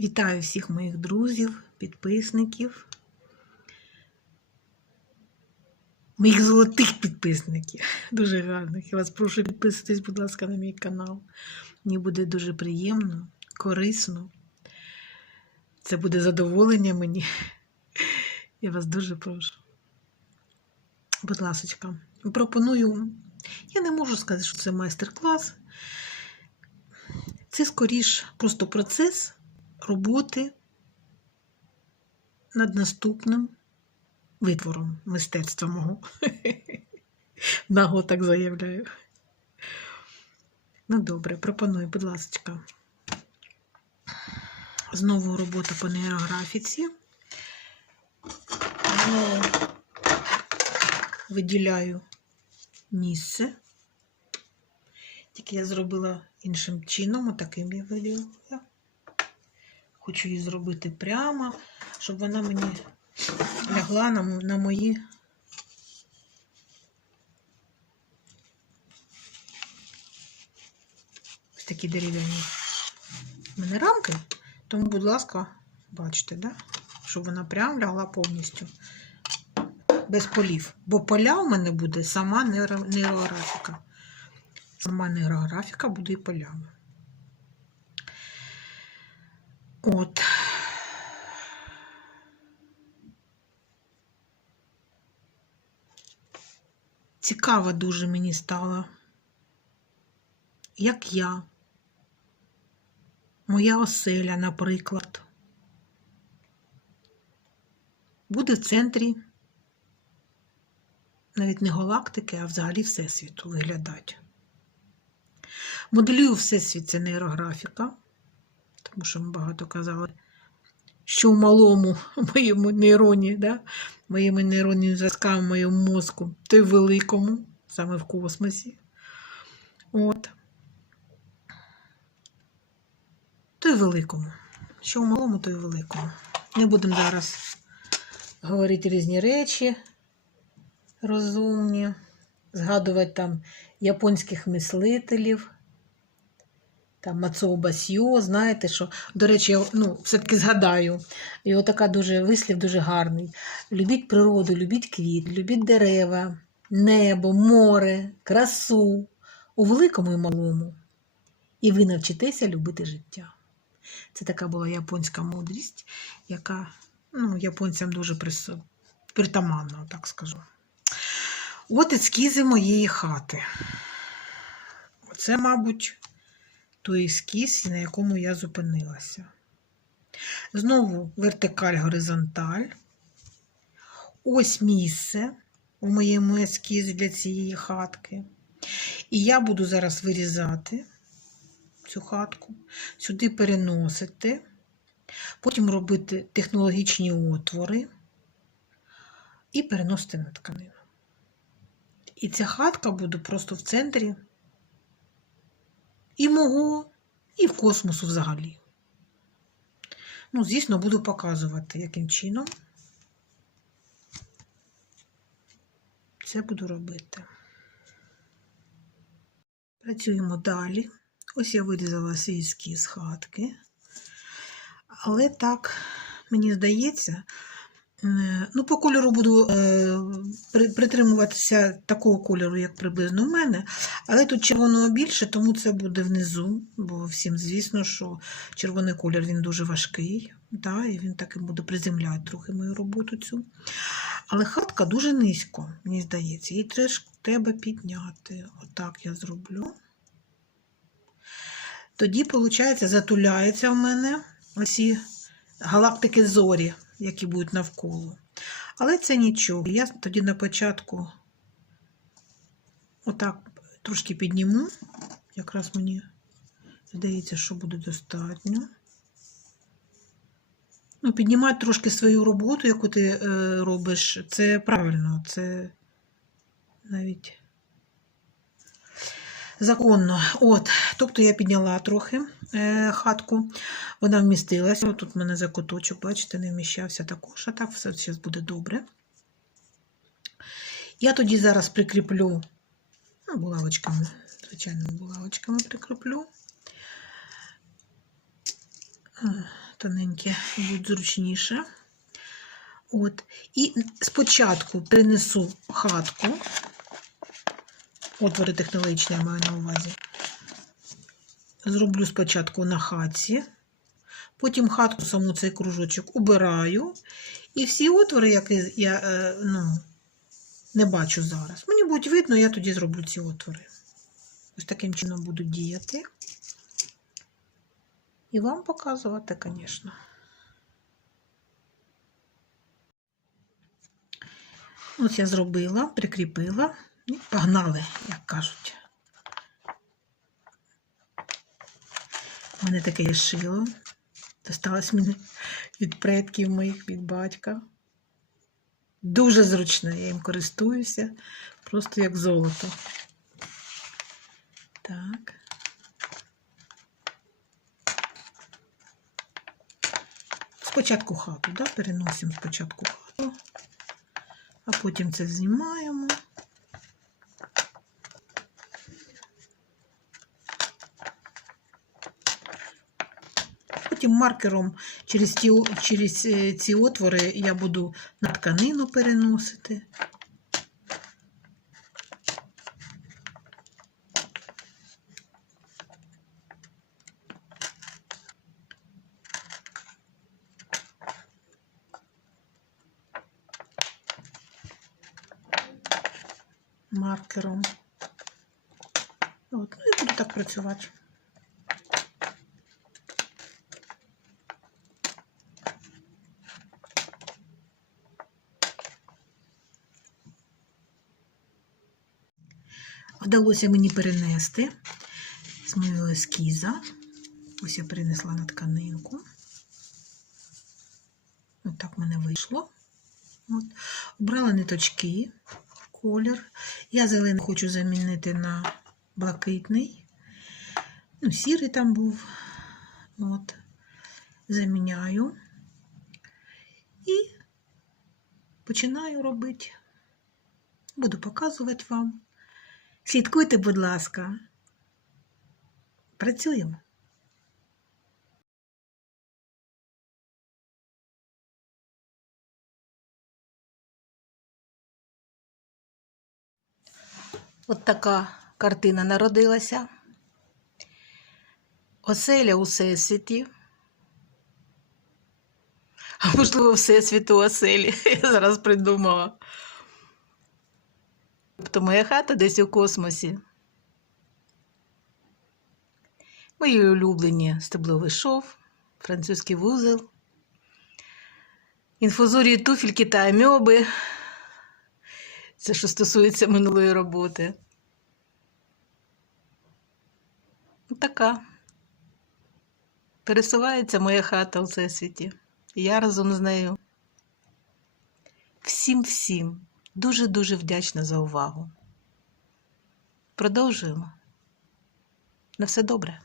Вітаю всіх моїх друзів, підписників, моїх золотих підписників. Дуже гарних. Я вас прошу підписатись, будь ласка, на мій канал. Мені буде дуже приємно, корисно. Це буде задоволення мені. Я вас дуже прошу. Будь ласка, пропоную. Я не можу сказати, що це майстер-клас. Це скоріш просто процес роботи над наступним витвором мистецтва мого. Нагло так заявляю. Ну, добре, пропоную, будь ласка. Знову робота по нейрографіці. Знову виділяю місце. Тільки я зробила іншим чином, отаким я виділила. Хочу її зробити прямо, щоб вона мені лягла на, на мої ось такі дерев'яні мене рамки. Тому, будь ласка, бачите, да? щоб вона прям лягла повністю. Без полів. Бо поля у мене буде сама нейрографіка. Сама нейрографіка буде і полями. От. Цікаво дуже мені стало, як я, моя оселя, наприклад, буде в центрі. Навіть не галактики, а взагалі Всесвіту виглядати. Моделюю Всесвіт це нейрографіка, тому що ми багато казали, що в малому моєму нейроні, да, моїми нейронними зв'язками, моєму мозку, то й великому, саме в космосі. От. То й великому. Що в малому, то й великому. Не будемо зараз говорити різні речі розумні, згадувати там японських мислителів, там Мацоу Басьо, знаєте, що, до речі, я ну, все-таки згадаю, його така дуже вислів дуже гарний. Любіть природу, любіть квіт, любіть дерева, небо, море, красу у великому і малому. І ви навчитеся любити життя. Це така була японська мудрість, яка ну, японцям дуже прис... притаманна, так скажу. От ескізи моєї хати. Оце, мабуть, той ескіз, на якому я зупинилася. Знову вертикаль, горизонталь. Ось місце у моєму ескізі для цієї хатки. І я буду зараз вирізати цю хатку, сюди переносити, потім робити технологічні отвори і переносити на тканину. І ця хатка буде просто в центрі і мого, і в космосу взагалі. Ну, звісно, буду показувати, яким чином це буду робити. Працюємо далі. Ось я вирізала свій ескіз хатки. Але так, мені здається, Ну, по кольору буду е, притримуватися такого кольору, як приблизно в мене. Але тут червоного більше, тому це буде внизу, бо всім звісно, що червоний колір він дуже важкий. Да, і він так і буде приземляти трохи мою роботу цю. Але хатка дуже низько, мені здається. Її треба підняти. Отак я зроблю. Тоді, виходить, затуляється в мене оці галактики зорі, які будуть навколо. Але це нічого. Я тоді на початку отак трошки підніму. Якраз мені здається, що буде достатньо. Ну, піднімати трошки свою роботу, яку ти е, робиш, це правильно, це навіть законно. От, тобто я підняла трохи хатку, вона вмістилася. От тут в мене закуточок, бачите, не вміщався також, а так все зараз буде добре. Я тоді зараз прикріплю ну, булавочками, звичайними булавочками прикріплю. тоненькі будуть зручніше. От. І спочатку принесу хатку. Отвори технологічні я маю на увазі. Зроблю спочатку на хатці, потім хатку саму цей кружочок убираю. І всі отвори, які я е, ну, не бачу зараз. Мені будуть видно, я тоді зроблю ці отвори. Ось таким чином буду діяти. І вам показувати, звісно. Ось я зробила, прикріпила. І погнали, як кажуть. У мене таке є шило. Досталось мені від предків моїх, від батька. Дуже зручне, я їм користуюся, просто як золото. Так. Спочатку хату, да? переносимо спочатку хату, а потім це знімаємо. Потім маркером через ті, через е, ці отвори я буду на тканину переносити. Маркером. От, ну і буду так працювати. Вдалося мені перенести з моєго ескіза. Ось я перенесла на тканинку. Ось так в мене вийшло. От. Обрала ниточки, колір. Я зелений хочу замінити на блакитний. Ну, сірий там був. От. Заміняю. І починаю робити. Буду показувати вам. Слідкуйте, будь ласка. Працюємо. От така картина народилася. Оселя у всесвіті. А можливо, всесвіту оселі. Я зараз придумала. Тобто моя хата десь у космосі. Мої улюблені стебловий шов, французький вузол, інфузорії туфельки та амьоби. Це що стосується минулої роботи. Така. Пересувається моя хата у всесвіті. Я разом з нею. Всім-всім дуже-дуже вдячна за увагу. Продовжуємо. На все добре.